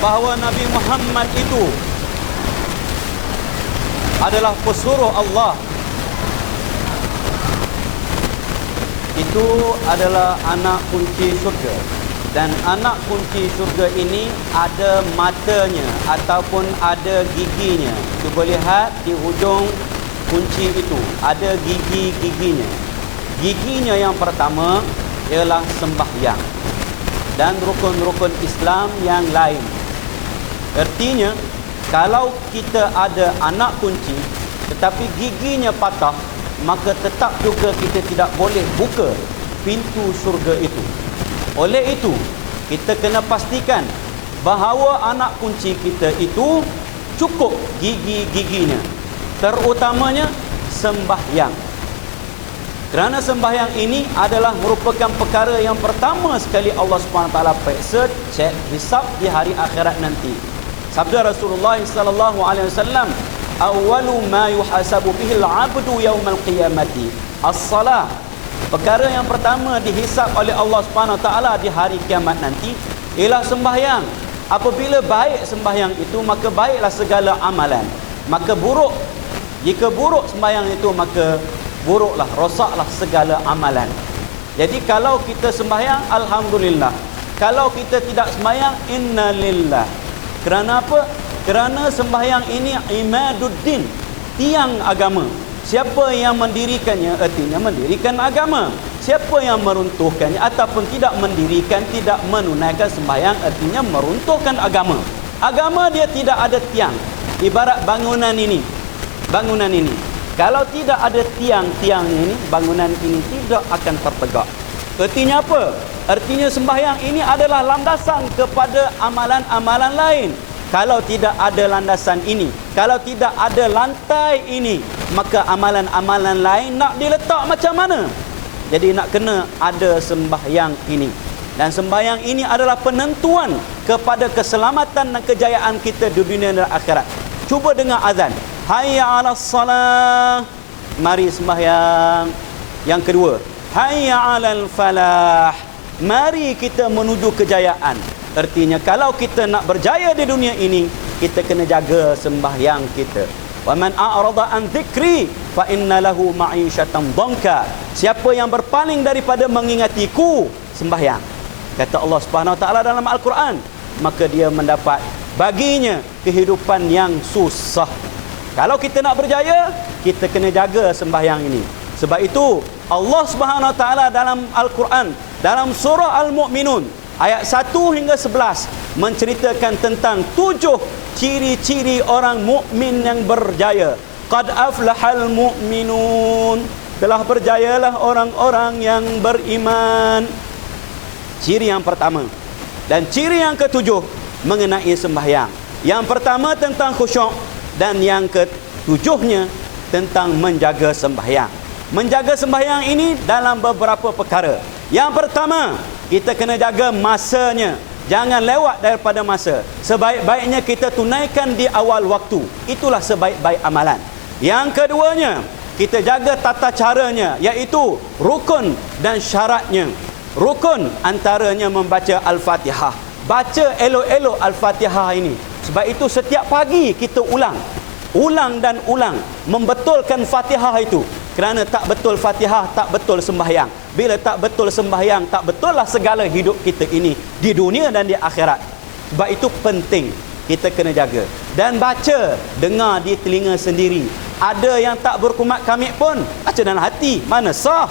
bahawa Nabi Muhammad itu adalah pesuruh Allah, itu adalah anak kunci surga. Dan anak kunci surga ini ada matanya ataupun ada giginya. Cuba lihat di hujung kunci itu, ada gigi-giginya. Giginya yang pertama ialah sembahyang dan rukun-rukun Islam yang lain. Artinya, kalau kita ada anak kunci tetapi giginya patah, maka tetap juga kita tidak boleh buka pintu surga itu. Oleh itu, kita kena pastikan bahawa anak kunci kita itu cukup gigi-giginya. Terutamanya sembahyang. Kerana sembahyang ini adalah merupakan perkara yang pertama sekali Allah SWT periksa, cek, hisab di hari akhirat nanti. Sabda Rasulullah sallallahu alaihi wasallam, "Awwalu ma yuhasabu bihi al-'abdu yaumal qiyamati as-salah." Perkara yang pertama dihisab oleh Allah SWT di hari kiamat nanti ialah sembahyang. Apabila baik sembahyang itu, maka baiklah segala amalan. Maka buruk, jika buruk sembahyang itu, maka buruklah, rosaklah segala amalan. Jadi kalau kita sembahyang, alhamdulillah. Kalau kita tidak sembahyang, innalillah. Kerana apa? Kerana sembahyang ini imaduddin, tiang agama. Siapa yang mendirikannya, artinya mendirikan agama. Siapa yang meruntuhkannya ataupun tidak mendirikan, tidak menunaikan sembahyang, artinya meruntuhkan agama. Agama dia tidak ada tiang. Ibarat bangunan ini. Bangunan ini, kalau tidak ada tiang-tiang ini, bangunan ini tidak akan tertegak. Artinya apa? Artinya sembahyang ini adalah landasan kepada amalan-amalan lain. Kalau tidak ada landasan ini, kalau tidak ada lantai ini, maka amalan-amalan lain nak diletak macam mana? Jadi nak kena ada sembahyang ini. Dan sembahyang ini adalah penentuan kepada keselamatan dan kejayaan kita di dunia dan akhirat. Cuba dengar azan. Hayya 'alas salah. Mari sembahyang. Yang kedua, hayya 'alal falah. Mari kita menuju kejayaan. Artinya kalau kita nak berjaya di dunia ini, kita kena jaga sembahyang kita. Wa man a'rada an dzikri fa inna lahu ma'isyatan dhanka. Siapa yang berpaling daripada mengingatiku, sembahyang, kata Allah Subhanahu wa taala dalam Al-Quran, maka dia mendapat baginya kehidupan yang susah. Kalau kita nak berjaya, kita kena jaga sembahyang ini. Sebab itu Allah Subhanahu wa taala dalam Al-Quran, dalam surah Al-Mu'minun ayat 1 hingga 11 menceritakan tentang 7 ciri-ciri orang mukmin yang berjaya. Qad aflahal mu'minun. Telah berjayalah orang-orang yang beriman. Ciri yang pertama. Dan ciri yang ketujuh mengenai sembahyang. Yang pertama tentang khusyuk, dan yang ketujuhnya tentang menjaga sembahyang. Menjaga sembahyang ini dalam beberapa perkara. Yang pertama, kita kena jaga masanya. Jangan lewat daripada masa. Sebaik-baiknya kita tunaikan di awal waktu. Itulah sebaik-baik amalan. Yang keduanya, kita jaga tata caranya, iaitu rukun dan syaratnya. Rukun antaranya membaca Al-Fatihah. Baca elok-elok Al-Fatihah ini. Sebab itu setiap pagi kita ulang dan ulang membetulkan Fatihah itu. Kerana tak betul Fatihah, tak betul sembahyang. Bila tak betul sembahyang, tak betul lah segala hidup kita ini di dunia dan di akhirat. Sebab itu penting kita kena jaga. Dan baca, dengar di telinga sendiri. Ada yang tak berkumat kamit pun baca dalam hati, mana sah.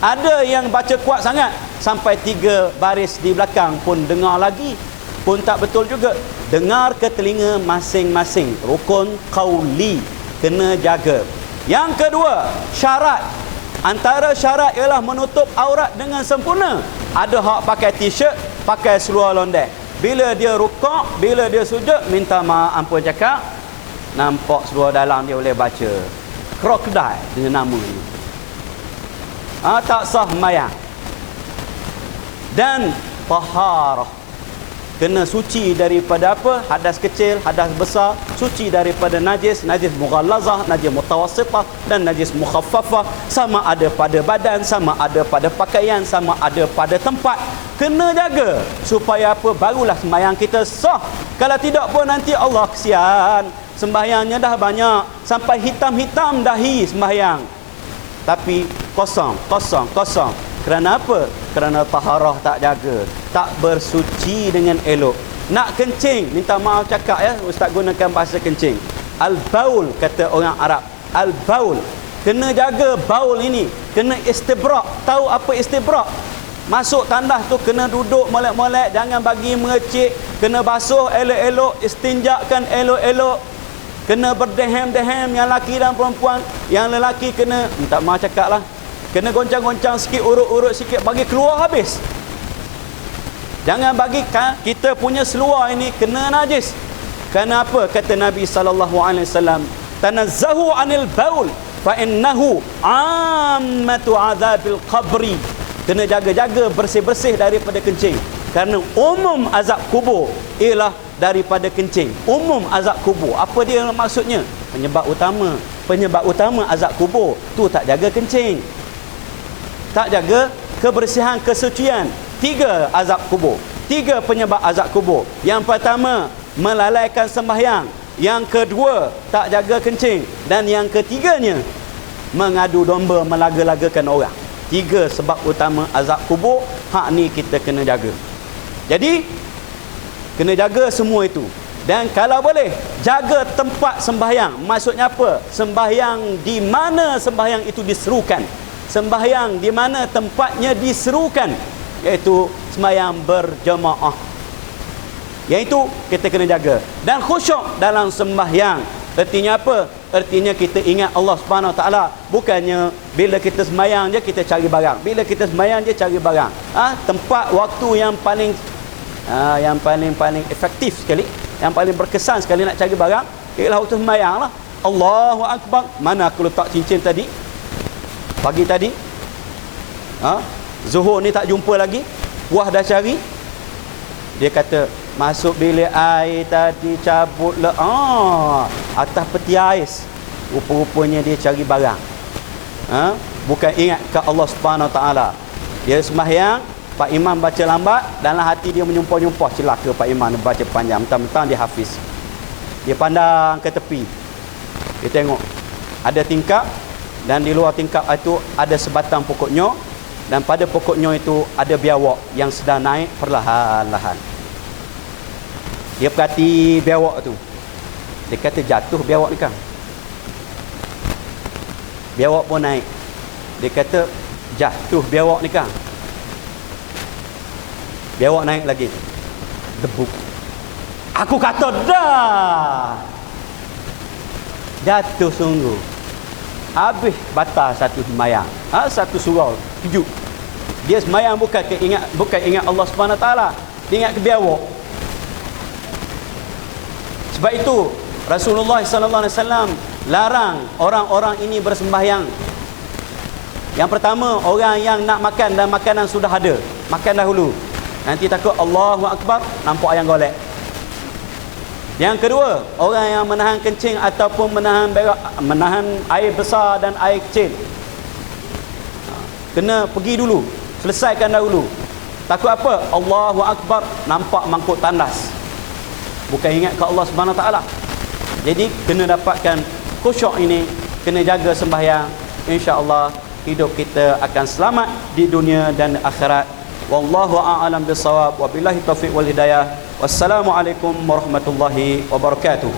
Ada yang baca kuat sangat sampai 3 baris di belakang pun dengar lagi, pun tak betul juga. Dengar ke telinga masing-masing. Rukun qauli kena jaga. Yang kedua, syarat. Antara syarat ialah menutup aurat dengan sempurna. Ada hak pakai t-shirt, pakai seluar londek. Bila dia rukuk, bila dia sujud, minta maaf, ampun cakap, nampak seluar dalam dia boleh baca. Krokodil dengan nama ni. Tak sah sembahyang. Dan taharah. Kena suci daripada apa? Hadas kecil, hadas besar. Suci daripada najis, najis mughallazah, najis mutawassitah dan najis mukhaffafah. Sama ada pada badan, sama ada pada pakaian, sama ada pada tempat. Kena jaga supaya apa? Barulah sembahyang kita sah. Kalau tidak pun nanti Allah kesian. Sembahyangnya dah banyak. Sampai hitam-hitam dahi sembahyang. Tapi kosong. Kerana apa? Kerana taharah tak jaga. Tak bersuci dengan elok. Nak kencing, minta maaf cakap ya, ustaz gunakan bahasa kencing. Al-baul, kata orang Arab. Al-baul. Kena jaga baul ini. Kena istibrak. Tahu apa istibrak? Masuk tandas tu kena duduk molek-molek. Jangan bagi mengecik. Kena basuh elok-elok. Istinjakkan elok-elok. Kena berdehem-dehem. Yang lelaki dan perempuan. Yang lelaki kena, minta maaf cakap lah, kena goncang-goncang sikit, urut-urut sikit, bagi keluar habis. Jangan bagi kita punya seluar ini kena najis. Kenapa? Kata Nabi SAW, tanazzahu anil baul fa innahu ammatu azabil qabri. Kena jaga-jaga, bersih-bersih daripada kencing. Kerana umum azab kubur ialah daripada kencing. Umum azab kubur. Apa dia maksudnya? Penyebab utama azab kubur tu tak jaga kencing. Tak jaga kebersihan, kesucian. 3 azab kubur. 3 penyebab azab kubur. Yang pertama, melalaikan sembahyang. Yang kedua, tak jaga kencing. Dan yang ketiganya, mengadu domba, melaga-lagakan orang. 3 sebab utama azab kubur. Hak ni kita kena jaga. Jadi kena jaga semua itu. Dan kalau boleh, jaga tempat sembahyang. Maksudnya apa? Sembahyang di mana sembahyang itu diserukan. Sembahyang di mana tempatnya diserukan, iaitu sembahyang berjemaah. Yang itu kita kena jaga. Dan khusyuk dalam sembahyang. Artinya apa? Artinya kita ingat Allah Subhanahu Wa Taala. Bukannya bila kita sembahyang je kita cari barang. Bila kita sembahyang je cari barang. Tempat waktu yang paling efektif sekali, yang paling berkesan sekali nak cari barang ialah waktu sembahyang lah. Allahu Akbar. Mana aku letak cincin tadi? Pagi tadi. Zuhur ni tak jumpa lagi. Wah dah cari. Dia kata, masuk bilik air tadi cabut lah. Atas peti ais. Rupa-rupanya dia cari barang. Bukan ingat ke Allah Subhanahu Wa Taala. Dia sembahyang, Pak Imam baca lambat, dalam hati dia menyumpah-nyumpah. Celaka Pak Imam dia baca panjang, mentang-mentang dia hafiz. Dia pandang ke tepi. Dia tengok ada tingkap, dan di luar tingkap itu ada sebatang pokok nyok, dan pada pokok nyok itu ada biawak yang sedang naik perlahan-lahan. Dia perhati biawak tu. Dia kata, jatuh biawak ni kan. Biawak pun naik. Dia kata, jatuh biawak ni kan. Biawak naik lagi. Debuk. Aku kata dah. Jatuh sungguh. Habis batal satu sembahyang. Satu surau. Tujuh. Dia sembahyang bukan ingat Allah Subhanahu Wa Taala. Dia ingat ke biawak. Sebab itu Rasulullah sallallahu alaihi wasallam larang orang-orang ini bersembahyang. Yang pertama, orang yang nak makan dan makanan sudah ada, makan dahulu. Nanti takut Allahu Akbar nampak ayam golek. Yang kedua, orang yang menahan kencing ataupun menahan air besar dan air kecil, kena pergi dulu, selesaikan dahulu. Takut apa? Allahu Akbar nampak mangkuk tandas. Bukan ingat ke Allah Subhanahu Wa Taala. Jadi kena dapatkan khusyuk ini, kena jaga sembahyang. Insya-Allah hidup kita akan selamat di dunia dan akhirat. Wallahu a'lam bissawab. Wabillahi taufiq wal hidayah. Wassalamualaikum warahmatullahi wabarakatuh.